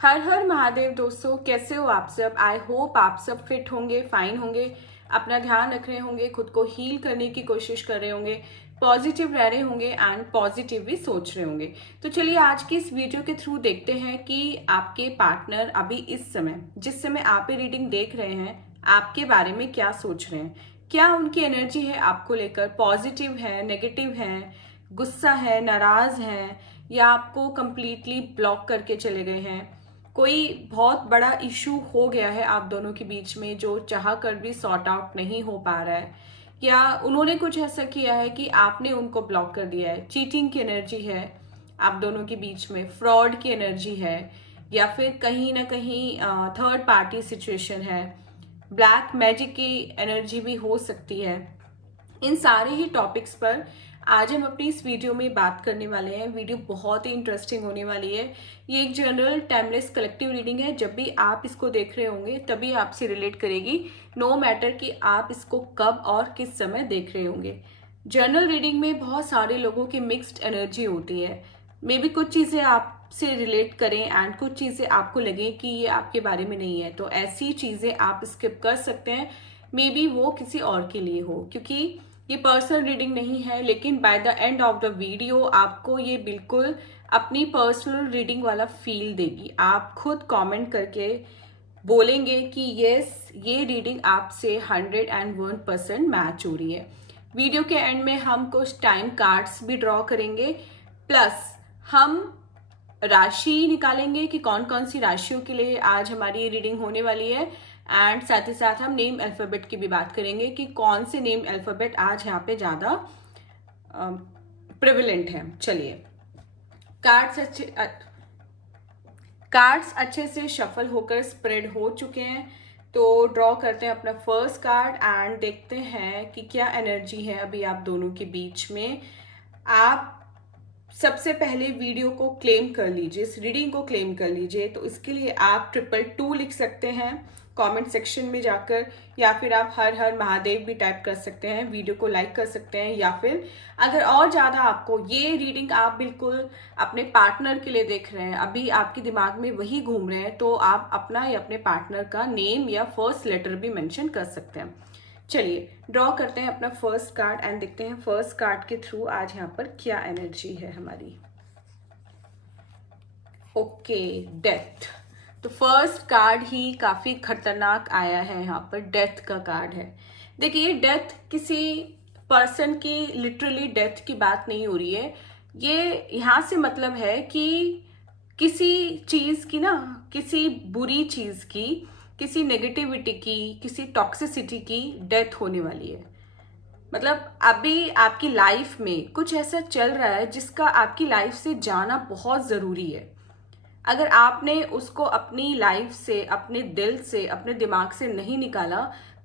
हर हर महादेव दोस्तों, कैसे हो आप सब। आई होप आप सब फिट होंगे, फाइन होंगे, अपना ध्यान रख रहे होंगे, खुद को हील करने की कोशिश कर रहे होंगे, पॉजिटिव रह रहे होंगे एंड पॉजिटिव भी सोच रहे होंगे। तो चलिए आज की इस वीडियो के थ्रू देखते हैं कि आपके पार्टनर अभी इस समय, जिस समय आप ये रीडिंग देख रहे हैं, आपके बारे में क्या सोच रहे हैं। क्या उनकी एनर्जी है आपको लेकर, पॉजिटिव है, नेगेटिव है, गुस्सा है, नाराज है, या आपको कंप्लीटली ब्लॉक करके चले गए हैं। कोई बहुत बड़ा इशू हो गया है आप दोनों के बीच में जो चाह कर भी सॉर्ट आउट नहीं हो पा रहा है, या उन्होंने कुछ ऐसा किया है कि आपने उनको ब्लॉक कर दिया है। चीटिंग की एनर्जी है आप दोनों के बीच में, फ्रॉड की एनर्जी है, या फिर कहीं ना कहीं थर्ड पार्टी सिचुएशन है, ब्लैक मैजिक की एनर्जी भी हो सकती है। इन सारे ही टॉपिक्स पर आज हम अपनी इस वीडियो में बात करने वाले हैं। वीडियो बहुत ही इंटरेस्टिंग होने वाली है। ये एक जनरल टाइमलेस कलेक्टिव रीडिंग है। जब भी आप इसको देख रहे होंगे तभी आपसे रिलेट करेगी, नो मैटर कि आप इसको कब और किस समय देख रहे होंगे। जनरल रीडिंग में बहुत सारे लोगों की मिक्स्ड एनर्जी होती है। मे बी कुछ चीज़ें आपसे रिलेट करें एंड कुछ चीज़ें आपको लगे कि ये आपके बारे में नहीं है, तो ऐसी चीज़ें आप स्किप कर सकते हैं। मे बी वो किसी और के लिए हो, क्योंकि ये पर्सनल रीडिंग नहीं है। लेकिन by the end of the video आपको ये बिल्कुल अपनी पर्सनल रीडिंग वाला फील देगी। आप खुद कमेंट करके बोलेंगे कि यस, ये रीडिंग आपसे 101% मैच हो रही है। वीडियो के एंड में हम कुछ टाइम कार्ड्स भी ड्रॉ करेंगे, प्लस हम राशि निकालेंगे कि कौन कौन सी राशियों के लिए आज हमारी ये रीडिंग होने वाली है। एंड साथ ही साथ हम नेम अल्फाबेट की भी बात करेंगे कि कौन से नेम अल्फाबेट आज यहाँ पे ज़्यादा प्रिविलेंट है। चलिए, कार्ड्स अच्छे से शफल होकर स्प्रेड हो चुके हैं, तो ड्रॉ करते हैं अपना फर्स्ट कार्ड एंड देखते हैं कि क्या एनर्जी है अभी आप दोनों के बीच में। आप सबसे पहले वीडियो को क्लेम कर लीजिए, इस रीडिंग को क्लेम कर लीजिए। तो इसके लिए आप 222 लिख सकते हैं कमेंट सेक्शन में जाकर, या फिर आप हर हर महादेव भी टाइप कर सकते हैं, वीडियो को लाइक कर सकते हैं। या फिर अगर और ज़्यादा आपको ये रीडिंग आप बिल्कुल अपने पार्टनर के लिए देख रहे हैं, अभी आपके दिमाग में वही घूम रहे हैं, तो आप अपना या अपने पार्टनर का नेम या फर्स्ट लेटर भी मेंशन कर सकते हैं। चलिए ड्रॉ करते हैं अपना फर्स्ट कार्ड एंड देखते हैं फर्स्ट कार्ड के थ्रू आज यहाँ पर क्या एनर्जी है हमारी। Okay, death. तो फर्स्ट कार्ड ही काफी खतरनाक आया है, यहाँ पर डेथ का कार्ड है। देखिए, डेथ किसी पर्सन की लिटरली डेथ की बात नहीं हो रही है। ये यहाँ से मतलब है कि किसी चीज की ना, किसी बुरी चीज की, किसी नेगेटिविटी की, किसी टॉक्सिसिटी की डेथ होने वाली है। मतलब अभी आपकी लाइफ में कुछ ऐसा चल रहा है जिसका आपकी लाइफ से जाना बहुत जरूरी है। अगर आपने उसको अपनी लाइफ से, अपने दिल से, अपने दिमाग से नहीं निकाला,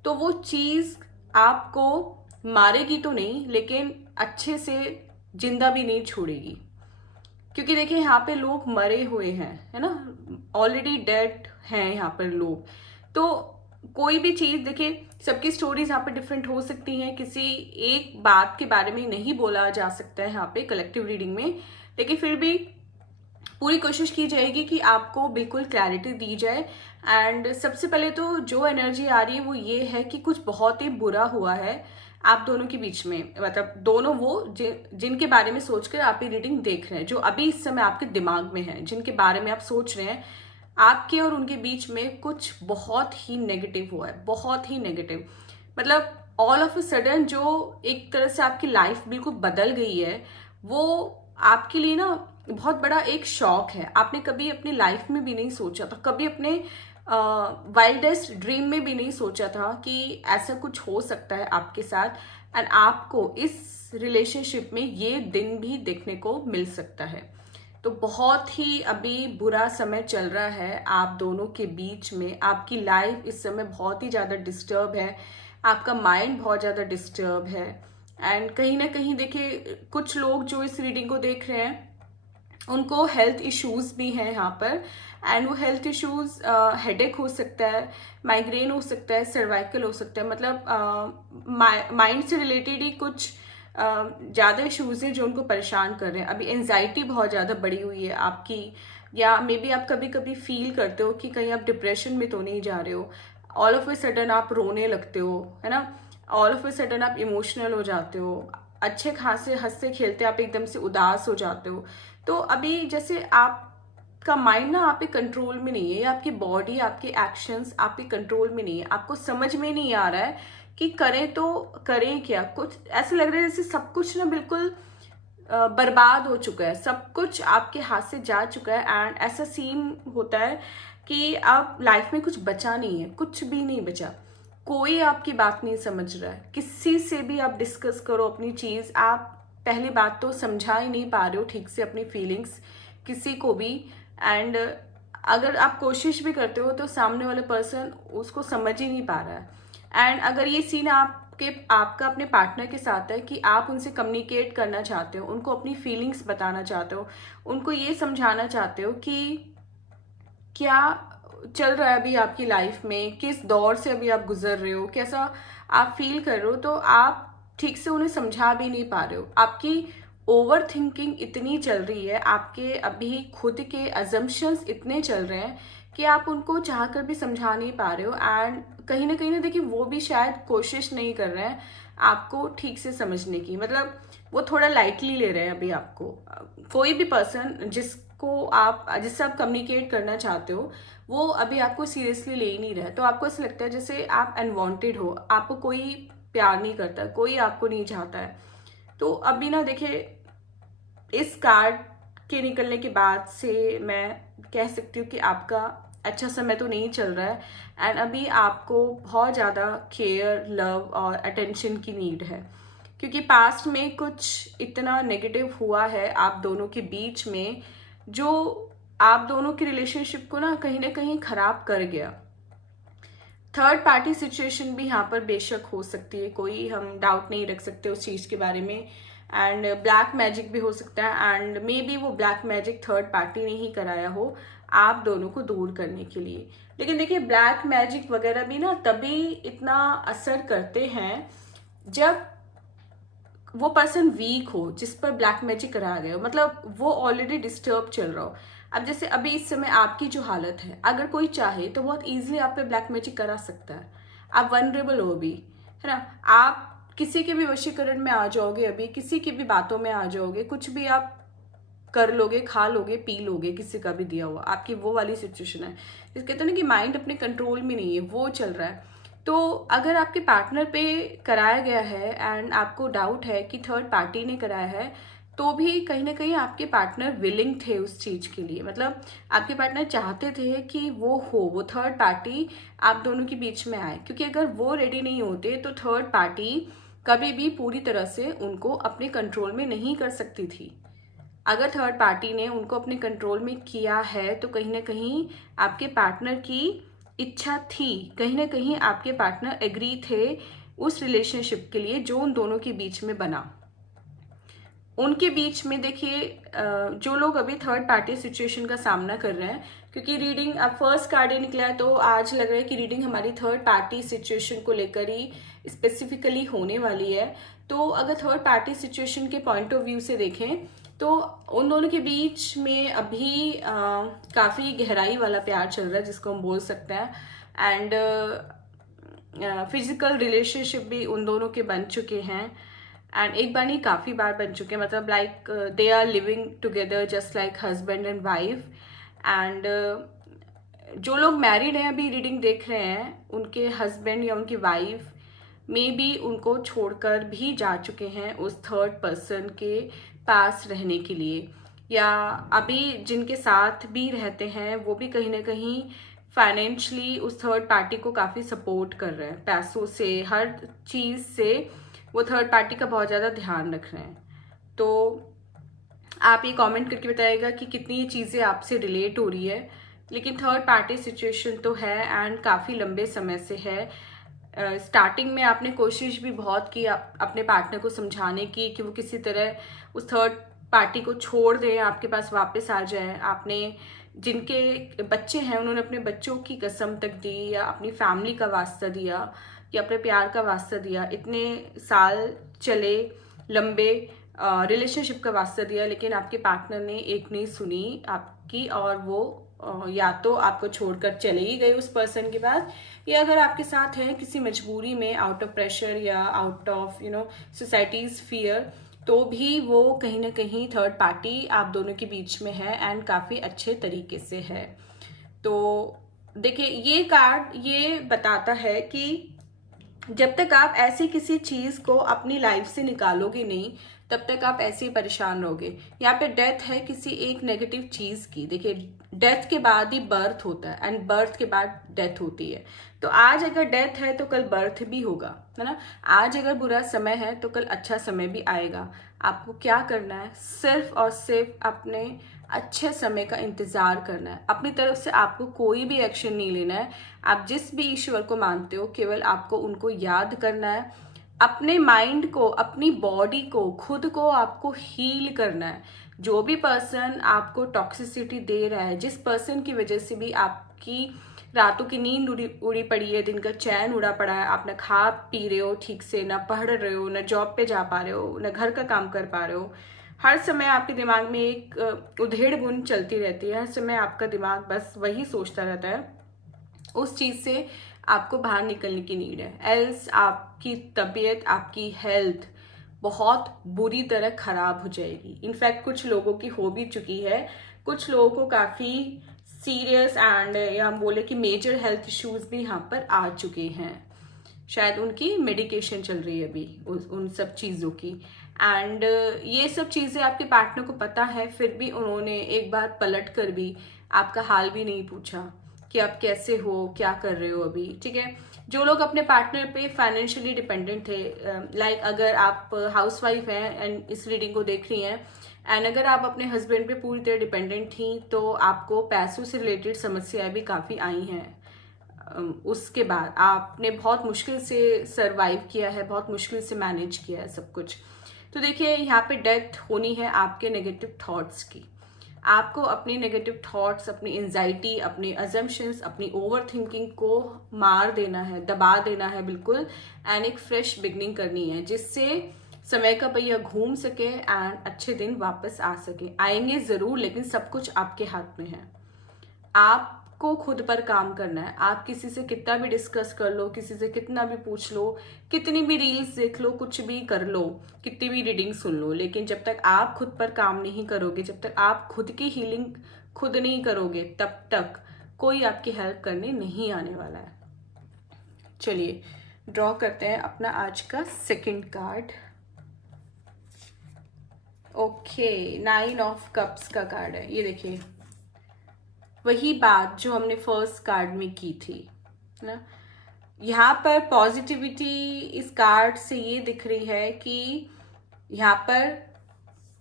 तो वो चीज आपको मारेगी तो नहीं, लेकिन अच्छे से जिंदा भी नहीं छोड़ेगी। क्योंकि देखिए यहाँ पे लोग मरे हुए हैं, है ना, ऑलरेडी डेड हैं यहाँ पर लोग। तो कोई भी चीज, देखिए सबकी स्टोरीज यहाँ पे डिफरेंट हो सकती हैं, किसी एक बात के बारे में नहीं बोला जा सकता है यहाँ पे कलेक्टिव रीडिंग में। लेकिन फिर भी पूरी कोशिश की जाएगी कि आपको बिल्कुल क्लैरिटी दी जाए। एंड सबसे पहले तो जो एनर्जी आ रही है वो ये है कि कुछ बहुत ही बुरा हुआ है आप दोनों के बीच में। मतलब दोनों वो जिनके बारे में सोचकर आप ये रीडिंग देख रहे हैं, जो अभी इस समय आपके दिमाग में है, जिनके बारे में आप सोच रहे हैं, आपके और उनके बीच में कुछ बहुत ही नेगेटिव हुआ है, बहुत ही नेगेटिव। मतलब ऑल ऑफ अ सडन जो एक तरह से आपकी लाइफ बिल्कुल बदल गई है, वो आपके लिए ना बहुत बड़ा एक शॉक है। आपने कभी अपनी लाइफ में भी नहीं सोचा था, कभी अपने वाइल्डेस्ट ड्रीम में भी नहीं सोचा था कि ऐसा कुछ हो सकता है आपके साथ, एंड आपको इस रिलेशनशिप में ये दिन भी देखने को मिल सकता है। तो बहुत ही अभी बुरा समय चल रहा है आप दोनों के बीच में। आपकी लाइफ इस समय बहुत ही ज़्यादा डिस्टर्ब है, आपका माइंड बहुत ज़्यादा डिस्टर्ब है। एंड कहीं ना कहीं देखिए, कुछ लोग जो इस रीडिंग को देख रहे हैं उनको हेल्थ इश्यूज भी हैं यहाँ पर। एंड वो हेल्थ इश्यूज हेडेक हो सकता है, माइग्रेन हो सकता है, सर्वाइकल हो सकता है। मतलब माइंड से रिलेटेड ही कुछ ज़्यादा इश्यूज हैं जो उनको परेशान कर रहे हैं। अभी एनजाइटी बहुत ज़्यादा बढ़ी हुई है आपकी या मे बी आप कभी कभी फील करते हो कि कहीं आप डिप्रेशन में तो नहीं जा रहे हो, ऑल ऑफ ए सडन आप रोने लगते हो, है ना, ऑल ऑफ ए सडन आप इमोशनल हो जाते हो, अच्छे खासे हंसते खेलते आप एकदम से उदास हो जाते हो। तो अभी जैसे आपका माइंड ना आपके कंट्रोल में नहीं है, या आपकी बॉडी, आपके एक्शंस आपके कंट्रोल में नहीं है, आपको समझ में नहीं आ रहा है कि करें तो करें क्या। कुछ ऐसे लग रहा है जैसे सब कुछ ना बिल्कुल बर्बाद हो चुका है, सब कुछ आपके हाथ से जा चुका है, एंड ऐसा सीन होता है कि आप लाइफ में कुछ बचा नहीं है, कुछ भी नहीं बचा, कोई आपकी बात नहीं समझ रहा है, किसी से भी आप डिस्कस करो अपनी चीज़, आप पहली बात तो समझा ही नहीं पा रहे हो ठीक से अपनी फीलिंग्स किसी को भी, एंड अगर आप कोशिश भी करते हो तो सामने वाले पर्सन उसको समझ ही नहीं पा रहा है। एंड अगर ये सीन आपका अपने पार्टनर के साथ है कि आप उनसे कम्युनिकेट करना चाहते हो, उनको अपनी फीलिंग्स बताना चाहते हो, उनको ये समझाना चाहते हो कि क्या चल रहा है अभी आपकी लाइफ में, किस दौर से अभी आप गुजर रहे हो, कैसा आप फील कर रहे हो, तो आप ठीक से उन्हें समझा भी नहीं पा रहे हो। आपकी ओवर थिंकिंग इतनी चल रही है, आपके अभी खुद के अजम्पशंस इतने चल रहे हैं कि आप उनको चाह कर भी समझा नहीं पा रहे हो, एंड कहीं ना देखिए वो भी शायद कोशिश नहीं कर रहे हैं आपको ठीक से समझने की, मतलब वो थोड़ा लाइटली ले रहे हैं अभी आपको। कोई भी पर्सन जिससे आप कम्युनिकेट करना चाहते हो वो अभी आपको सीरियसली ले ही नहीं रहा है, तो आपको ऐसा लगता है जैसे आप अनवांटेड हो, आपको कोई प्यार नहीं करता, कोई आपको नहीं चाहता है। तो अभी ना देखिए इस कार्ड के निकलने के बाद से मैं कह सकती हूँ कि आपका अच्छा समय तो नहीं चल रहा है, एंड अभी आपको बहुत ज़्यादा केयर, लव और अटेंशन की नीड है, क्योंकि पास्ट में कुछ इतना नेगेटिव हुआ है आप दोनों के बीच में जो आप दोनों की रिलेशनशिप को ना कहीं खराब कर गया। थर्ड पार्टी सिचुएशन भी यहाँ पर बेशक हो सकती है, कोई हम डाउट नहीं रख सकते उस चीज़ के बारे में, एंड ब्लैक मैजिक भी हो सकता है, एंड मे बी वो ब्लैक मैजिक थर्ड पार्टी ने ही कराया हो आप दोनों को दूर करने के लिए। लेकिन देखिए ब्लैक मैजिक वगैरह भी ना तभी इतना असर करते हैं जब वो पर्सन वीक हो जिस पर ब्लैक मैजिक कराया गया हो, मतलब वो ऑलरेडी डिस्टर्ब चल रहा हो। अब जैसे अभी इस समय आपकी जो हालत है, अगर कोई चाहे तो बहुत इजीली आप पे ब्लैक मैजिक करा सकता है, आप वनरेबल हो भी, है ना, आप किसी के भी वशीकरण में आ जाओगे, अभी किसी की भी बातों में आ जाओगे, कुछ भी आप कर लोगे, खा लोगे, पी लोगे किसी का भी दिया हुआ, आपकी वो वाली सिचुएशन है। इस कहते हैं ना कि माइंड अपने कंट्रोल में नहीं है, वो चल रहा है। तो अगर आपके पार्टनर पे कराया गया है एंड आपको डाउट है कि थर्ड पार्टी ने कराया है, तो भी कहीं ना कहीं आपके पार्टनर विलिंग थे उस चीज़ के लिए, मतलब आपके पार्टनर चाहते थे कि वो थर्ड पार्टी आप दोनों के बीच में आए, क्योंकि अगर वो रेडी नहीं होते तो थर्ड पार्टी कभी भी पूरी तरह से उनको अपने कंट्रोल में नहीं कर सकती थी। अगर थर्ड पार्टी ने उनको अपने कंट्रोल में किया है तो कहीं ना कहीं आपके पार्टनर की इच्छा थी, कहीं ना कहीं आपके पार्टनर एग्री थे उस रिलेशनशिप के लिए जो उन दोनों के बीच में बना। उनके बीच में देखिए जो लोग अभी थर्ड पार्टी सिचुएशन का सामना कर रहे हैं, क्योंकि रीडिंग अब फर्स्ट कार्ड ही निकला है तो आज लग रहा है कि रीडिंग हमारी थर्ड पार्टी सिचुएशन को लेकर ही स्पेसिफिकली होने वाली है। तो अगर थर्ड पार्टी सिचुएशन के पॉइंट ऑफ व्यू से देखें तो उन दोनों के बीच में अभी काफ़ी गहराई वाला प्यार चल रहा है जिसको हम बोल सकते हैं, एंड फिजिकल रिलेशनशिप भी उन दोनों के बन चुके हैं, एंड एक बार नहीं काफ़ी बार बन चुके हैं, मतलब like they are living together just like husband and wife. And जो लोग मैरिड हैं अभी रीडिंग देख रहे हैं, उनके हस्बैंड या उनकी वाइफ में भी उनको छोड़कर भी जा चुके हैं उस थर्ड पर्सन के पास रहने के लिए, या अभी जिनके साथ भी रहते हैं वो भी कहीं ना कहीं फाइनेंशियली उस थर्ड पार्टी को काफ़ी सपोर्ट कर रहे हैं, पैसों से, हर चीज़ से वो थर्ड पार्टी का बहुत ज़्यादा ध्यान रख रहे हैं। तो आप ये कमेंट करके बताइएगा कि कितनी ये चीज़ें आपसे रिलेट हो रही है। लेकिन थर्ड पार्टी सिचुएशन तो है एंड काफ़ी लंबे समय से है। स्टार्टिंग में आपने कोशिश भी बहुत की अपने पार्टनर को समझाने की कि वो किसी तरह उस थर्ड पार्टी को छोड़ दें, आपके पास वापस आ जाए। आपने जिनके बच्चे हैं उन्होंने अपने बच्चों की कसम तक दी, या अपनी फैमिली का वास्ता दिया, या अपने प्यार का वास्ता दिया। इतने साल चले लंबे, रिलेशनशिप का वास्ता दिया, लेकिन आपके पार्टनर ने एक नहीं सुनी आपकी, और वो या तो आपको छोड़कर चले ही गए उस पर्सन के पास, या अगर आपके साथ है किसी मजबूरी में, आउट ऑफ प्रेशर या आउट ऑफ सोसाइटीज फियर, तो भी वो कहीं ना कहीं थर्ड पार्टी आप दोनों के बीच में है, एंड काफ़ी अच्छे तरीके से है। तो देखिए, ये कार्ड ये बताता है कि जब तक आप ऐसी किसी चीज को अपनी लाइफ से निकालोगे नहीं, तब तक आप ऐसे ही परेशान रहोगे। यहाँ पे डेथ है किसी एक नेगेटिव चीज की। देखिए, डेथ के बाद ही बर्थ होता है, एंड बर्थ के बाद डेथ होती है। तो आज अगर डेथ है तो कल बर्थ भी होगा, है ना। आज अगर बुरा समय है तो कल अच्छा समय भी आएगा। आपको क्या करना है, सिर्फ और सिर्फ अपने अच्छे समय का इंतजार करना है। अपनी तरफ से आपको कोई भी एक्शन नहीं लेना है। आप जिस भी ईश्वर को मानते हो, केवल आपको उनको याद करना है। अपने माइंड को, अपनी बॉडी को, खुद को आपको हील करना है। जो भी पर्सन आपको टॉक्सिसिटी दे रहा है, जिस पर्सन की वजह से भी आपकी रातों की नींद उड़ी पड़ी है, दिन का चैन उड़ा पड़ा है, आप ना खा पी रहे हो ठीक से, ना पढ़ रहे हो, ना जॉब पे जा पा रहे हो, ना घर का काम कर पा रहे हो, हर समय आपके दिमाग में एक उधेड़ बुन चलती रहती है। हर समय आपका दिमाग बस वही सोचता रहता है। उस चीज से आपको बाहर निकलने की नीड है, एल्स आपकी तबीयत, आपकी हेल्थ बहुत बुरी तरह खराब हो जाएगी। इनफैक्ट कुछ लोगों की हो भी चुकी है। कुछ लोगों को काफी सीरियस एंड, या हम बोले कि मेजर हेल्थ इश्यूज भी यहाँ पर आ चुके हैं। शायद उनकी मेडिकेशन चल रही है अभी उन सब चीज़ों की। एंड ये सब चीज़ें आपके पार्टनर को पता है, फिर भी उन्होंने एक बार पलट कर भी आपका हाल भी नहीं पूछा कि आप कैसे हो, क्या कर रहे हो अभी, ठीक है। जो लोग अपने पार्टनर पे फाइनेंशियली डिपेंडेंट थे, लाइक अगर आप हाउसवाइफ हैं एंड इस रीडिंग को देख रही हैं, एंड अगर आप अपने हस्बैंड पे पूरी तरह डिपेंडेंट थी, तो आपको पैसों से रिलेटेड समस्याएं भी काफ़ी आई हैं। उसके बाद आपने बहुत मुश्किल से सरवाइव किया है, बहुत मुश्किल से मैनेज किया है सब कुछ। तो देखिए, यहाँ पे डेथ होनी है आपके नेगेटिव थॉट्स की। आपको अपनी नेगेटिव थॉट्स, अपनी एंजाइटी, अपने अजम्पशंस, अपनी ओवर थिंकिंग को मार देना है, दबा देना है बिल्कुल, एंड एक फ्रेश बिगनिंग करनी है, जिससे समय का पहिया घूम सके एंड अच्छे दिन वापस आ सके। आएंगे ज़रूर, लेकिन सब कुछ आपके हाथ में है। आपको खुद पर काम करना है। आप किसी से कितना भी डिस्कस कर लो, किसी से कितना भी पूछ लो, कितनी भी रील्स देख लो, कुछ भी कर लो, कितनी भी रीडिंग सुन लो, लेकिन जब तक आप खुद पर काम नहीं करोगे, जब तक आप खुद की हीलिंग खुद नहीं करोगे, तब तक कोई आपकी हेल्प करने नहीं आने वाला है। चलिए ड्रॉ करते हैं अपना आज का second card. Okay, 9 of cups का कार्ड है। ये देखिए, वही बात जो हमने फर्स्ट कार्ड में की थी ना। यहाँ पर पॉजिटिविटी इस कार्ड से ये दिख रही है कि यहाँ पर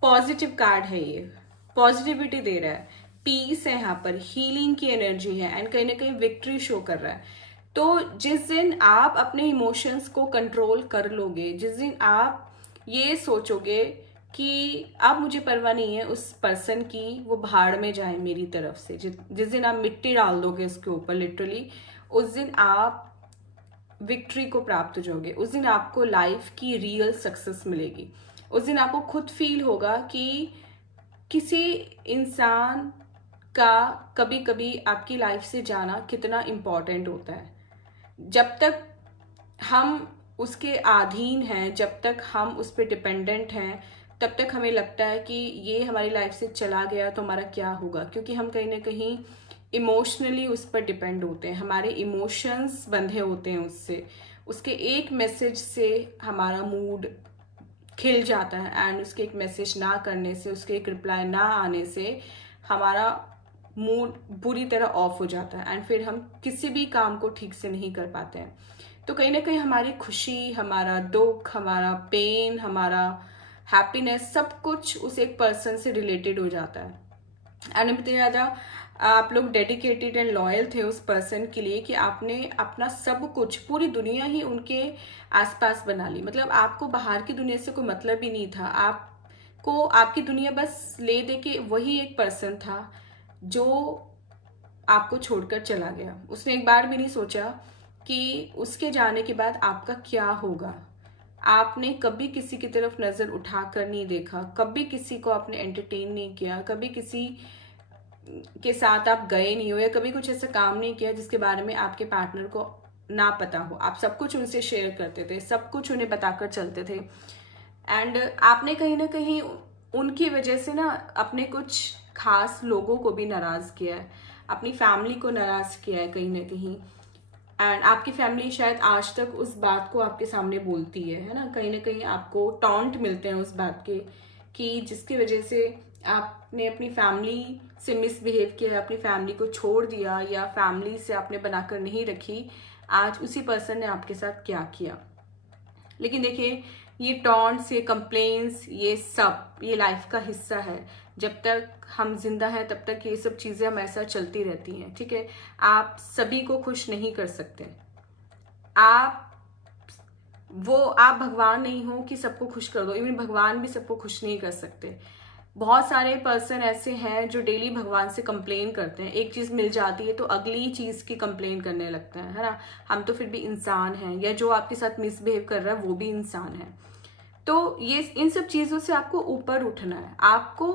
पॉजिटिव कार्ड है, ये पॉजिटिविटी दे रहा है, पीस है, यहाँ पर हीलिंग की एनर्जी है, एंड कहीं ना कहीं विक्ट्री शो कर रहा है। तो जिस दिन आप अपने इमोशंस को कंट्रोल कर लोगे, जिस दिन आप ये सोचोगे कि अब मुझे परवाह नहीं है उस पर्सन की, वो भाड़ में जाए मेरी तरफ से, जिस दिन आप मिट्टी डाल दोगे उसके ऊपर लिटरली, उस दिन आप विक्ट्री को प्राप्त हो जाओगे। उस दिन आपको लाइफ की रियल सक्सेस मिलेगी। उस दिन आपको खुद फील होगा कि किसी इंसान का कभी कभी आपकी लाइफ से जाना कितना इम्पोर्टेंट होता है। जब तक हम उसके अधीन हैं, जब तक हम उस पर डिपेंडेंट हैं, तब तक हमें लगता है कि ये हमारी लाइफ से चला गया तो हमारा क्या होगा, क्योंकि हम कहीं ना कहीं इमोशनली उस पर डिपेंड होते हैं। हमारे इमोशंस बंधे होते हैं उससे। उसके एक मैसेज से हमारा मूड खिल जाता है, एंड उसके एक मैसेज ना करने से, उसके एक रिप्लाई ना आने से हमारा मूड बुरी तरह ऑफ हो जाता है, एंड फिर हम किसी भी काम को ठीक से नहीं कर पाते हैं। तो कहीं ना कहीं हमारी खुशी, हमारा दुख, हमारा पेन, हमारा हैप्पीनेस, सब कुछ उस एक पर्सन से रिलेटेड हो जाता है। एंड इतनी ज़्यादा आप लोग डेडिकेटेड एंड लॉयल थे उस पर्सन के लिए कि आपने अपना सब कुछ, पूरी दुनिया ही उनके आसपास बना ली। मतलब आपको बाहर की दुनिया से कोई मतलब ही नहीं था। आपको आपकी दुनिया बस ले दे के वही एक पर्सन था जो आपको छोड़कर चला गया। उसने एक बार भी नहीं सोचा कि उसके जाने के बाद आपका क्या होगा। आपने कभी किसी की तरफ नज़र उठाकर नहीं देखा, कभी किसी को आपने एंटरटेन नहीं किया, कभी किसी के साथ आप गए नहीं हो, या कभी कुछ ऐसा काम नहीं किया जिसके बारे में आपके पार्टनर को ना पता हो। आप सब कुछ उनसे शेयर करते थे, सब कुछ उन्हें बताकर चलते थे। एंड आपने कहीं ना कहीं उनकी वजह से ना अपने कुछ खास लोगों को भी नाराज़ किया है, अपनी फैमिली को नाराज़ किया है कहीं ना कहीं। एंड आपकी फैमिली शायद आज तक उस बात को आपके सामने बोलती है ना, कहीं ना कहीं आपको टॉन्ट मिलते हैं उस बात के, कि जिसकी वजह से आपने अपनी फैमिली से मिसबिहेव किया, अपनी फैमिली को छोड़ दिया, या फैमिली से आपने बनाकर नहीं रखी। आज उसी पर्सन ने आपके साथ क्या किया। लेकिन देखिए, ये टॉन्ट्स, ये कंप्लेंट्स, ये सब ये लाइफ का हिस्सा है। जब तक हम जिंदा हैं तब तक ये सब चीज़ें हमेशा चलती रहती हैं, ठीक है। आप सभी को खुश नहीं कर सकते। आप भगवान नहीं हो कि सबको खुश कर दो। इवन भगवान भी सबको खुश नहीं कर सकते। बहुत सारे पर्सन ऐसे हैं जो डेली भगवान से कंप्लेन करते हैं, एक चीज़ मिल जाती है तो अगली चीज़ की कंप्लेन करने लगते हैं, है ना। हम तो फिर भी इंसान हैं, या जो आपके साथ मिसबिहेव कर रहा है वो भी इंसान है। तो ये इन सब चीज़ों से आपको ऊपर उठना है। आपको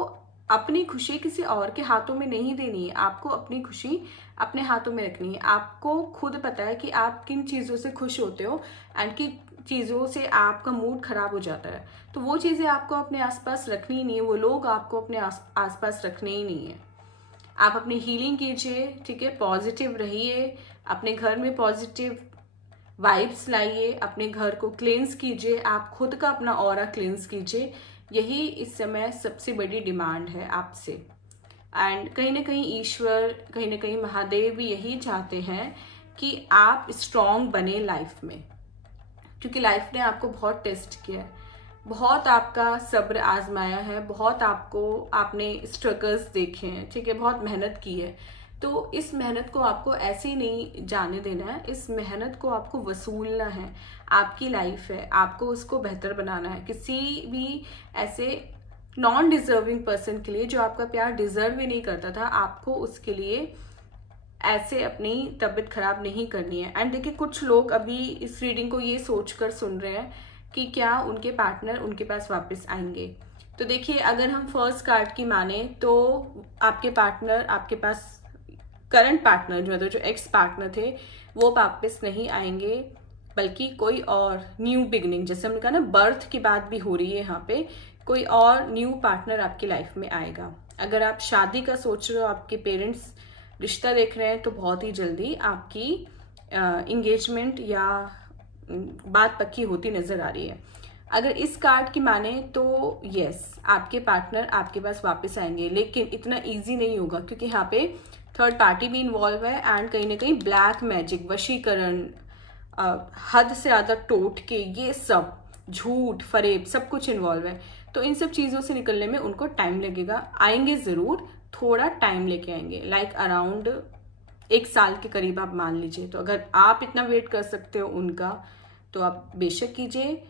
अपनी खुशी किसी और के हाथों में नहीं देनी है, आपको अपनी खुशी अपने हाथों में रखनी है। आपको खुद पता है कि आप किन चीज़ों से खुश होते हो एंड किन चीज़ों से आपका मूड खराब हो जाता है। तो वो चीज़ें आपको अपने आसपास रखनी ही नहीं है, वो लोग आपको अपने आसपास रखने ही नहीं है। आप अपनी हीलिंग कीजिए, ठीक है, पॉजिटिव रहिए, अपने घर में पॉजिटिव वाइब्स लाइए, अपने घर को क्लींस कीजिए, आप खुद का अपना ऑरा क्लींस कीजिए। यही इस समय सबसे बड़ी डिमांड है आपसे। एंड कहीं ना कहीं ईश्वर, कहीं ना कहीं महादेव भी यही चाहते हैं कि आप स्ट्रॉन्ग बने लाइफ में, क्योंकि लाइफ ने आपको बहुत टेस्ट किया है, बहुत आपका सब्र आजमाया है, बहुत आपने स्ट्रगल्स देखे हैं, ठीक है, बहुत मेहनत की है। तो इस मेहनत को आपको ऐसे ही नहीं जाने देना है, इस मेहनत को आपको वसूलना है। आपकी लाइफ है, आपको उसको बेहतर बनाना है। किसी भी ऐसे नॉन डिजर्विंग पर्सन के लिए जो आपका प्यार डिजर्व ही नहीं करता था, आपको उसके लिए ऐसे अपनी तबीयत खराब नहीं करनी है। एंड देखिए, कुछ लोग अभी इस रीडिंग को ये सोचकर सुन रहे हैं कि क्या उनके पार्टनर उनके पास वापस आएंगे। तो देखिए, अगर हम फर्स्ट कार्ड की माने तो आपके पार्टनर आपके पास, करंट पार्टनर जो मतलब जो एक्स पार्टनर थे, वो वापस नहीं आएंगे, बल्कि कोई और न्यू बिगनिंग, जैसे हमने कहा ना, बर्थ की बात भी हो रही है यहाँ पे, कोई और न्यू पार्टनर आपकी लाइफ में आएगा। अगर आप शादी का सोच रहे हो, आपके पेरेंट्स रिश्ता देख रहे हैं, तो बहुत ही जल्दी आपकी इंगेजमेंट या बात पक्की होती नजर आ रही है। अगर इस कार्ड की माने तो यस, आपके पार्टनर आपके पास वापस आएंगे, लेकिन इतना इजी नहीं होगा, क्योंकि यहाँ पे थर्ड पार्टी भी इन्वॉल्व है। एंड कहीं ना कहीं ब्लैक मैजिक, वशीकरण, हद से ज़्यादा टोटके, ये सब झूठ फरेब सब कुछ इन्वॉल्व है। तो इन सब चीज़ों से निकलने में उनको टाइम लगेगा। आएंगे ज़रूर, थोड़ा टाइम लेके आएंगे, लाइक अराउंड 1 साल के करीब आप मान लीजिए। तो अगर आप इतना वेट कर सकते हो उनका, तो आप बेशक कीजिए।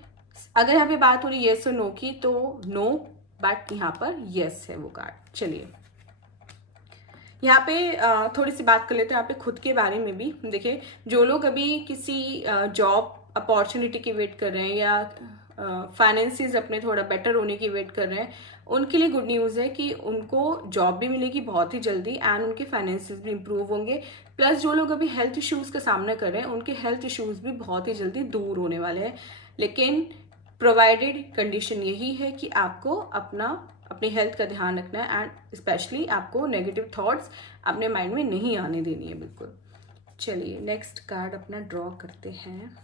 अगर यहाँ पे बात हो रही येस और नो की, तो नो, बट यहाँ पर येस है वो कार्ड। चलिए, यहाँ पे थोड़ी सी बात कर लेते हैं यहाँ पे खुद के बारे में भी। देखिए, जो लोग अभी किसी जॉब अपॉर्चुनिटी की वेट कर रहे हैं, या फाइनेंसिस अपने थोड़ा बेटर होने की वेट कर रहे हैं, उनके लिए गुड न्यूज़ है कि उनको जॉब भी मिलेगी बहुत ही जल्दी, एंड उनके फाइनेंसिस भी इंप्रूव होंगे। प्लस जो लोग अभी हेल्थ इश्यूज़ का सामना कर रहे हैं, उनके हेल्थ इश्यूज़ भी बहुत ही जल्दी दूर होने वाले हैं। लेकिन प्रोवाइडेड कंडीशन यही है कि आपको अपनी हेल्थ का ध्यान रखना है, एंड स्पेशली आपको नेगेटिव थॉट्स अपने माइंड में नहीं आने देनी है, बिल्कुल। चलिए, नेक्स्ट कार्ड अपना ड्रॉ करते हैं।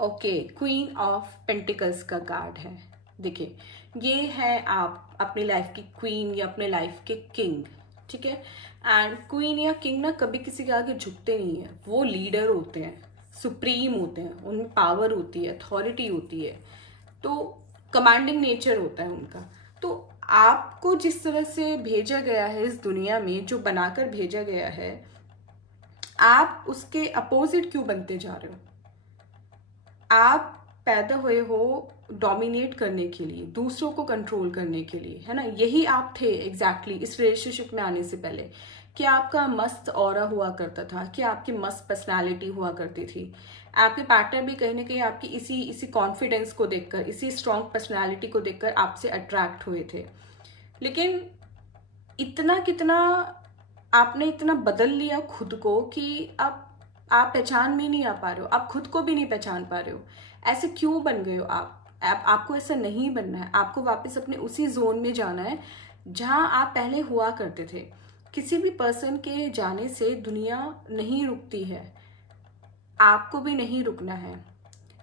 ओके, क्वीन ऑफ पेंटिकल्स का कार्ड है। देखिए, ये है आप अपनी लाइफ की क्वीन या अपने लाइफ के किंग, ठीक है। एंड क्वीन या किंग ना कभी किसी के आगे झुकते नहीं है, वो लीडर होते हैं, सुप्रीम होते हैं, उनमें पावर होती है, अथॉरिटी होती है, तो कमांडिंग नेचर होता है उनका। तो आपको जिस तरह से भेजा गया है इस दुनिया में, जो बनाकर भेजा गया है, आप उसके अपोजिट क्यों बनते जा रहे हो। आप पैदा हुए हो डोमिनेट करने के लिए, दूसरों को कंट्रोल करने के लिए, है ना, यही आप थे एग्जैक्टली इस रिलेशनशिप में आने से पहले। कि आपका मस्त ऑरा हुआ करता था, कि आपकी मस्त पर्सनालिटी हुआ करती थी। आपके पार्टनर भी कहीं ना कहीं आपकी इसी कॉन्फिडेंस को देखकर, इसी स्ट्रॉन्ग पर्सनालिटी को देखकर आपसे अट्रैक्ट हुए थे। लेकिन इतना कितना आपने इतना बदल लिया खुद को कि अब आप पहचान में नहीं आ पा रहे हो, आप खुद को भी नहीं पहचान पा रहे हो। ऐसे क्यों बन गए हो आपको ऐसा नहीं बनना है। आपको वापस अपने उसी जोन में जाना है जहां आप पहले हुआ करते थे। किसी भी पर्सन के जाने से दुनिया नहीं रुकती है, आपको भी नहीं रुकना है।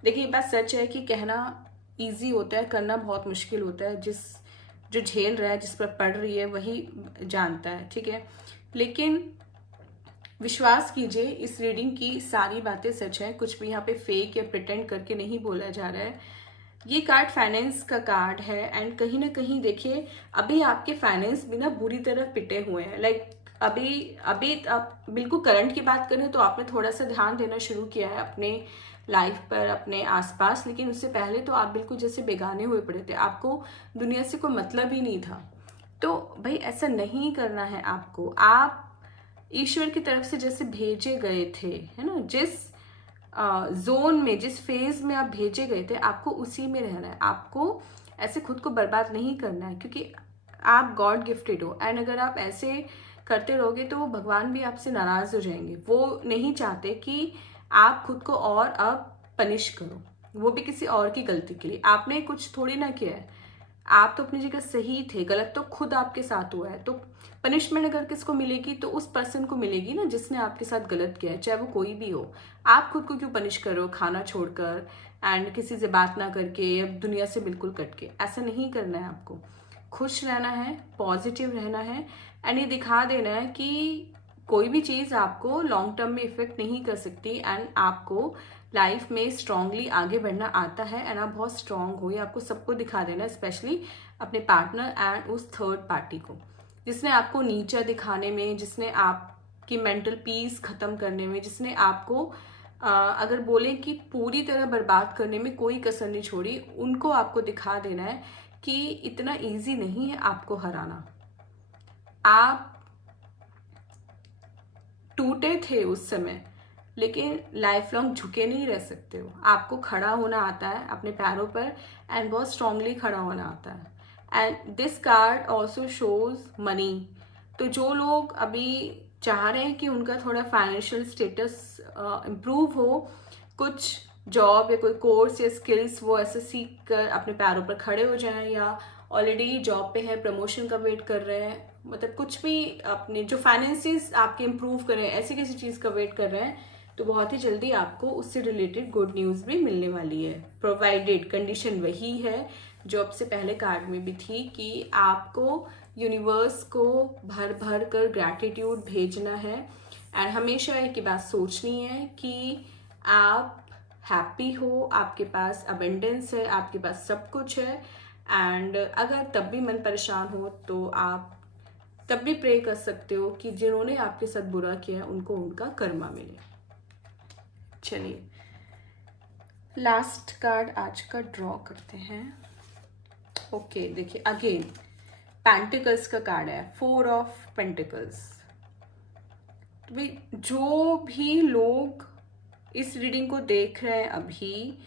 देखिए, ये बात सच है कि कहना इजी होता है, करना बहुत मुश्किल होता है। जो झेल रहा है, जिस पर पड़ रही है, वही जानता है, ठीक है। लेकिन विश्वास कीजिए, इस रीडिंग की सारी बातें सच है, कुछ भी यहाँ पे फेक या प्रिटेंड करके नहीं बोला जा रहा है। ये कार्ड फाइनेंस का कार्ड है एंड कहीं ना कहीं देखिए, अभी आपके फाइनेंस भी ना बुरी तरह पिटे हुए हैं। लाइक अभी आप बिल्कुल करंट की बात करें तो आपने थोड़ा सा ध्यान देना शुरू किया है अपने लाइफ पर, अपने आसपास, लेकिन उससे पहले तो आप बिल्कुल जैसे बेगाने हुए पड़े थे, आपको दुनिया से कोई मतलब ही नहीं था। तो भाई ऐसा नहीं करना है आपको। आप ईश्वर की तरफ से जैसे भेजे गए थे, है ना, जिस जोन में, जिस फेज में आप भेजे गए थे, आपको उसी में रहना है। आपको ऐसे खुद को बर्बाद नहीं करना है, क्योंकि आप गॉड गिफ्टेड हो। एंड अगर आप ऐसे करते रहोगे तो भगवान भी आपसे नाराज हो जाएंगे। वो नहीं चाहते कि आप खुद को और अब पनिश करो, वो भी किसी और की गलती के लिए। आपने कुछ थोड़ी ना किया है, आप तो अपनी जगह सही थे, गलत तो खुद आपके साथ हुआ है। तो पनिशमेंट अगर किसको मिलेगी तो उस पर्सन को मिलेगी ना, जिसने आपके साथ गलत किया है, चाहे वो कोई भी हो। आप खुद को क्यों पनिश करो खाना छोड़कर एंड किसी से बात ना करके, अब दुनिया से बिल्कुल कट के? ऐसा नहीं करना है आपको। खुश रहना है, पॉजिटिव रहना है एंड ये दिखा देना है कि कोई भी चीज़ आपको लॉन्ग टर्म में इफेक्ट नहीं कर सकती एंड आपको लाइफ में स्ट्रांगली आगे बढ़ना आता है एंड आप बहुत स्ट्रांग हो। ये आपको सबको दिखा देना है, स्पेशली अपने पार्टनर एंड उस थर्ड पार्टी को, जिसने आपको नीचा दिखाने में, जिसने आपकी मेंटल पीस खत्म करने में, जिसने आपको अगर बोले कि पूरी तरह बर्बाद करने में कोई कसर नहीं छोड़ी। उनको आपको दिखा देना है कि इतना इजी नहीं है आपको हराना। आप टूटे थे उस समय, लेकिन लाइफ लॉन्ग झुके नहीं रह सकते हो। आपको खड़ा होना आता है अपने पैरों पर एंड बहुत स्ट्रांगली खड़ा होना आता है। And this card also shows money. तो जो लोग अभी चाह रहे हैं कि उनका थोड़ा फाइनेंशियल स्टेटस इम्प्रूव हो, कुछ जॉब या कोई कोर्स या स्किल्स वो ऐसे सीख कर अपने पैरों पर खड़े हो जाएं, या ऑलरेडी जॉब पे है, प्रमोशन का वेट कर रहे हैं, मतलब कुछ भी अपने जो फाइनेंसिस आपके इम्प्रूव कर रहे हैं, ऐसी किसी चीज़ का वेट कर रहे हैं, तो बहुत ही जल्दी आपको उससे रिलेटेड गुड न्यूज़ भी मिलने वाली है। प्रोवाइडेड कंडीशन वही है जो अब से पहले कार्ड में भी थी, कि आपको यूनिवर्स को भर भर कर ग्रैटिट्यूड भेजना है एंड हमेशा एक ही बात सोचनी है कि आप हैप्पी हो, आपके पास अबेंडेंस है, आपके पास सब कुछ है। एंड अगर तब भी मन परेशान हो तो आप तब भी प्रे कर सकते हो कि जिन्होंने आपके साथ बुरा किया है उनको उनका कर्मा मिले। चलिए लास्ट कार्ड आज का ड्रॉ करते हैं। ओके, देखिए अगेन पेंटिकल्स का कार्ड है, 4 ऑफ पेंटिकल्स। जो भी लोग इस रीडिंग को देख रहे हैं अभी,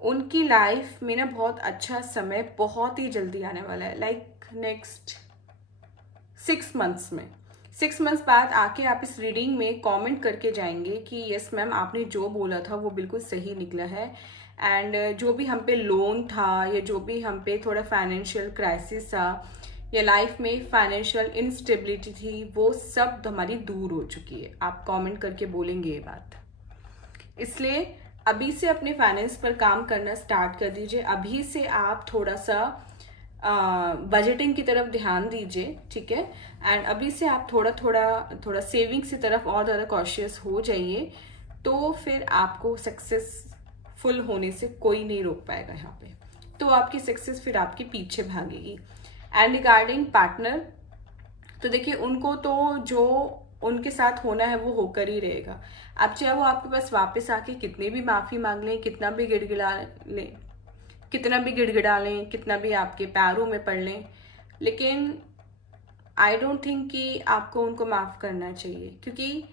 उनकी लाइफ में ना बहुत अच्छा समय बहुत ही जल्दी आने वाला है। लाइक नेक्स्ट 6 मंथ्स में, 6 मंथ्स बाद आके आप इस रीडिंग में कमेंट करके जाएंगे कि यस मैम, आपने जो बोला था वो बिल्कुल सही निकला है। एंड जो भी हम पे लोन था, या जो भी हम पे थोड़ा फाइनेंशियल क्राइसिस था, या लाइफ में फाइनेंशियल इंस्टेबिलिटी थी, वो सब हमारी दूर हो चुकी है। आप कमेंट करके बोलेंगे ये बात। इसलिए अभी से अपने फाइनेंस पर काम करना स्टार्ट कर दीजिए। अभी से आप थोड़ा सा बजटिंग की तरफ ध्यान दीजिए, ठीक है। एंड अभी से आप थोड़ा सेविंग्स की तरफ और ज़्यादा कॉशियस हो जाइए, तो फिर आपको सक्सेसफुल होने से कोई नहीं रोक पाएगा यहाँ पे। तो आपकी सक्सेस फिर आपके पीछे भागेगी। एंड रिगार्डिंग पार्टनर, तो देखिए उनको तो जो उनके साथ होना है वो होकर ही रहेगा। अब चाहे वो आपके पास वापस आके कितने भी माफ़ी मांग लें, कितना भी गिड़गिड़ा लें, कितना भी गिड़गिड़ा लें, कितना भी आपके पैरों में पड़ लें, लेकिन आई डोंट थिंक कि आपको उनको माफ़ करना चाहिए, क्योंकि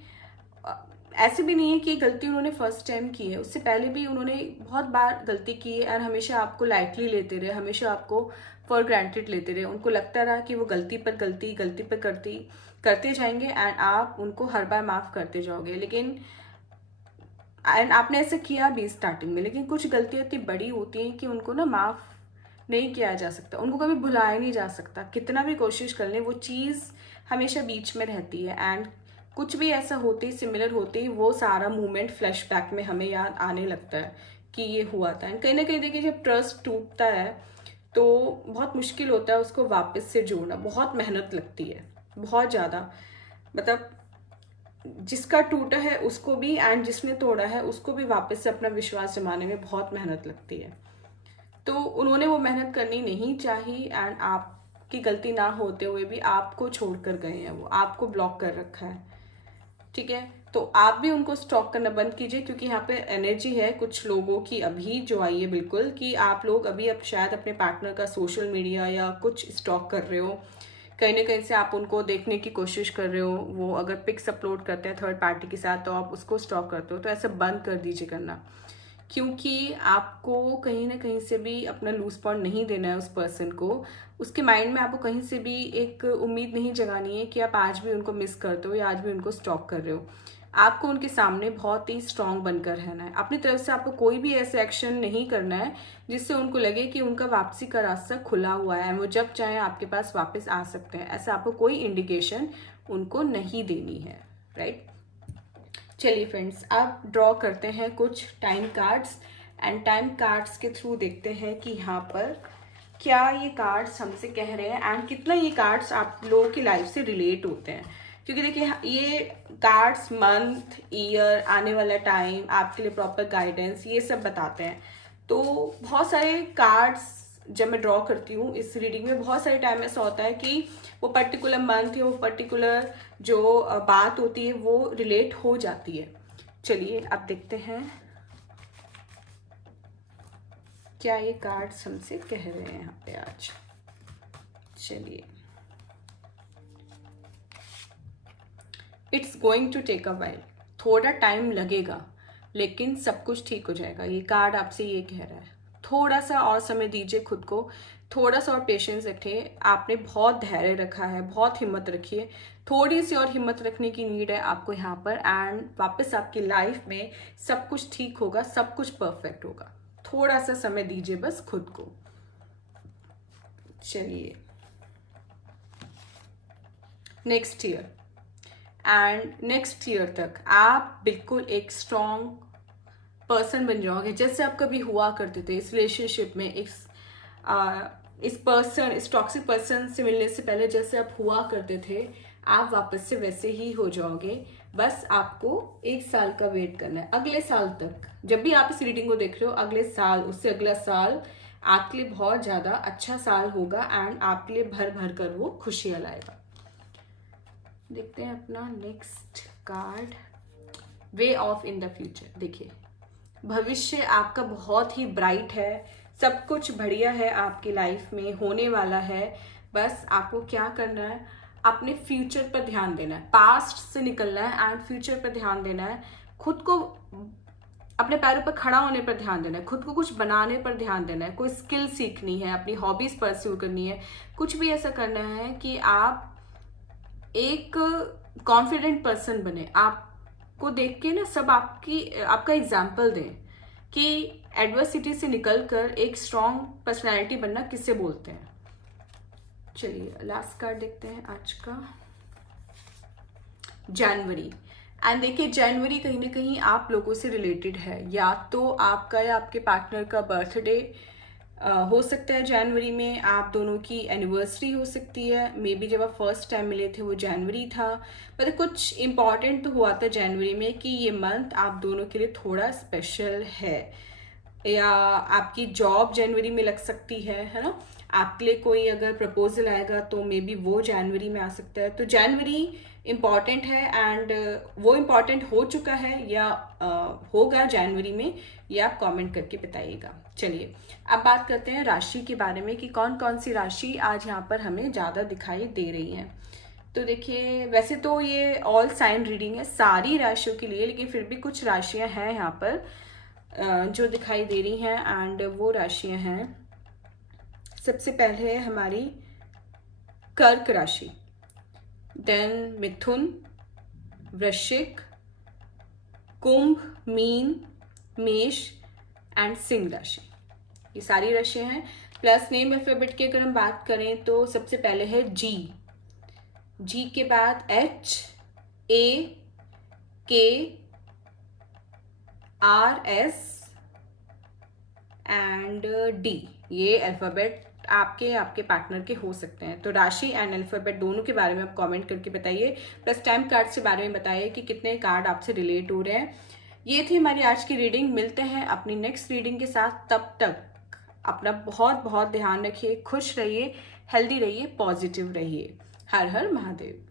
ऐसे भी नहीं है कि गलती उन्होंने फर्स्ट टाइम की है, उससे पहले भी उन्होंने बहुत बार गलती की है और हमेशा आपको लाइटली लेते रहे, हमेशा आपको फॉर ग्रांटेड लेते रहे। उनको लगता रहा कि वो गलती पर करते जाएंगे एंड आप उनको हर बार माफ़ करते जाओगे, लेकिन एंड आपने ऐसा किया भी स्टार्टिंग में, लेकिन कुछ गलतियाँ इतनी बड़ी होती हैं कि उनको ना माफ़ नहीं किया जा सकता, उनको कभी भुलाया नहीं जा सकता। कितना भी कोशिश कर लें, वो चीज़ हमेशा बीच में रहती है एंड कुछ भी ऐसा होते ही, सिमिलर होते ही वो सारा मूवमेंट फ्लैशबैक में हमें याद आने लगता है कि ये हुआ था। एंड कहीं ना कहीं देखिए, जब ट्रस्ट टूटता है तो बहुत मुश्किल होता है उसको वापस से जोड़ना, बहुत मेहनत लगती है, बहुत ज़्यादा। मतलब जिसका टूटा है उसको भी एंड जिसने तोड़ा है उसको भी वापस से अपना विश्वास जमाने में बहुत मेहनत लगती है। तो उन्होंने वो मेहनत करनी नहीं चाहिए एंड आपकी गलती ना होते हुए भी आपको छोड़ कर गए हैं, वो आपको ब्लॉक कर रखा है, ठीक है। तो आप भी उनको स्टॉक करना बंद कीजिए, क्योंकि यहाँ पे एनर्जी है कुछ लोगों की अभी जो आई है, बिल्कुल, कि आप लोग अभी अब शायद अपने पार्टनर का सोशल मीडिया या कुछ स्टॉक कर रहे हो, कहीं ना कहीं से आप उनको देखने की कोशिश कर रहे हो। वो अगर पिक्स अपलोड करते हैं थर्ड पार्टी के साथ तो आप उसको स्टॉक करते हो, तो ऐसा बंद कर दीजिए करना, क्योंकि आपको कहीं ना कहीं से भी अपना लूज पॉइंट नहीं देना है उस पर्सन को। उसके माइंड में आपको कहीं से भी एक उम्मीद नहीं जगानी है कि आप आज भी उनको मिस करते हो या आज भी उनको स्टॉक कर रहे हो। आपको उनके सामने बहुत ही स्ट्रांग बनकर रहना है। अपनी तरफ से आपको कोई भी ऐसे एक्शन नहीं करना है जिससे उनको लगे कि उनका वापसी का रास्ता खुला हुआ है, वो जब चाहे आपके पास वापस आ सकते हैं। ऐसा आपको कोई इंडिकेशन उनको नहीं देनी है, राइट। चलिए फ्रेंड्स, अब ड्रॉ करते हैं कुछ time cards and time cards के थ्रू देखते हैं कि यहाँ पर क्या ये कार्ड्स हमसे कह रहे हैं एंड कितना ये कार्ड्स आप लोगों की लाइफ से रिलेट होते हैं। क्योंकि देखिए, ये कार्ड्स मंथ, ईयर, आने वाला टाइम, आपके लिए प्रॉपर गाइडेंस, ये सब बताते हैं। तो बहुत सारे कार्ड्स जब मैं ड्रॉ करती हूँ इस रीडिंग में, बहुत सारे टाइम ऐसा होता है कि वो पर्टिकुलर मंथ या वो पर्टिकुलर जो बात होती है वो रिलेट हो जाती है। चलिए अब देखते हैं क्या ये कार्ड्स हमसे कह रहे हैं यहाँ पे आज। चलिए, it's going to take a while, थोड़ा टाइम लगेगा लेकिन सब कुछ ठीक हो जाएगा। ये कार्ड आपसे ये कह रहा है, थोड़ा सा और समय दीजिए खुद को, थोड़ा सा और पेशेंस रखिए। आपने बहुत धैर्य रखा है, बहुत हिम्मत रखिए, थोड़ी सी और हिम्मत रखने की नीड है आपको यहाँ पर एंड वापस आपकी लाइफ में सब कुछ ठीक होगा, सब कुछ परफेक्ट होगा। थोड़ा सा समय दीजिए बस खुद को। चलिए, next year and next year तक आप बिल्कुल एक स्ट्रॉन्ग पर्सन बन जाओगे, जैसे आप कभी हुआ करते थे इस रिलेशनशिप में। इस टॉक्सिक पर्सन से मिलने से पहले जैसे आप हुआ करते थे, आप वापस से वैसे ही हो जाओगे। बस आपको 1 साल का वेट करना है, अगले साल तक। जब भी आप इस रीडिंग को देख रहे हो, अगले साल, उससे अगला साल आपके लिए बहुत ज़्यादा अच्छा साल होगा एंड आपके लिए भर भर कर वो खुशियाँ लाएगा। देखते हैं अपना next card, way of in the future. देखिए, भविष्य आपका बहुत ही ब्राइट है, सब कुछ बढ़िया है आपकी लाइफ में, होने वाला है। बस आपको क्या करना है, अपने फ्यूचर पर ध्यान देना है, पास्ट से निकलना है एंड फ्यूचर पर ध्यान देना है। खुद को अपने पैरों पर खड़ा होने पर ध्यान देना है, खुद को कुछ बनाने पर ध्यान देना है, कोई स्किल सीखनी है, अपनी हॉबीज परस्यू करनी है, कुछ भी ऐसा करना है कि आप एक कॉन्फिडेंट पर्सन बने। आपको देख के ना सब आपका एग्जाम्पल दें कि एडवर्सिटी से निकलकर एक स्ट्रॉन्ग पर्सनैलिटी बनना किससे बोलते हैं। चलिए लास्ट कार्ड देखते हैं आज का, जनवरी। एंड देखिए, जनवरी कहीं ना कहीं आप लोगों से रिलेटेड है, या तो आपका या आपके पार्टनर का बर्थडे हो सकता है जनवरी में, आप दोनों की एनिवर्सरी हो सकती है, मे बी जब आप फर्स्ट टाइम मिले थे वो जनवरी था। मतलब कुछ इम्पॉर्टेंट तो हुआ था जनवरी में कि ये मंथ आप दोनों के लिए थोड़ा स्पेशल है, या आपकी जॉब जनवरी में लग सकती है ना। आपके लिए कोई अगर प्रपोजल आएगा तो मे बी वो जनवरी में आ सकता है। तो जनवरी इम्पॉर्टेंट है एंड वो इम्पॉर्टेंट हो चुका है या होगा जनवरी में, ये आप कमेंट करके बताइएगा। चलिए अब बात करते हैं राशि के बारे में कि कौन कौन सी राशि आज यहाँ पर हमें ज़्यादा दिखाई दे रही हैं। तो देखिए वैसे तो ये ऑल साइन रीडिंग है सारी राशियों के लिए, लेकिन फिर भी कुछ राशियां हैं यहाँ पर जो दिखाई दे रही हैं एंड वो राशियां हैं, सबसे पहले है हमारी कर्क राशि, देन मिथुन, वृश्चिक, कुंभ, मीन, मेष एंड सिंह राशि। ये सारी राशियां हैं। प्लस नेम अल्फाबेट की अगर हम बात करें तो सबसे पहले है जी, जी के बाद एच, ए, के, आर, एस एंड डी। ये अल्फाबेट आपके पार्टनर के हो सकते हैं। तो राशि एंड अल्फाबेट दोनों के बारे में आप कमेंट करके बताइए। प्लस टाइम कार्ड्स के बारे में बताइए कि कितने कार्ड आपसे रिलेट हो रहे हैं। ये थी हमारी आज की रीडिंग। मिलते हैं अपनी नेक्स्ट रीडिंग के साथ। तब तक अपना बहुत बहुत ध्यान रखिए, खुश रहिए, हेल्दी रहिए, पॉजिटिव रहिए। हर हर महादेव।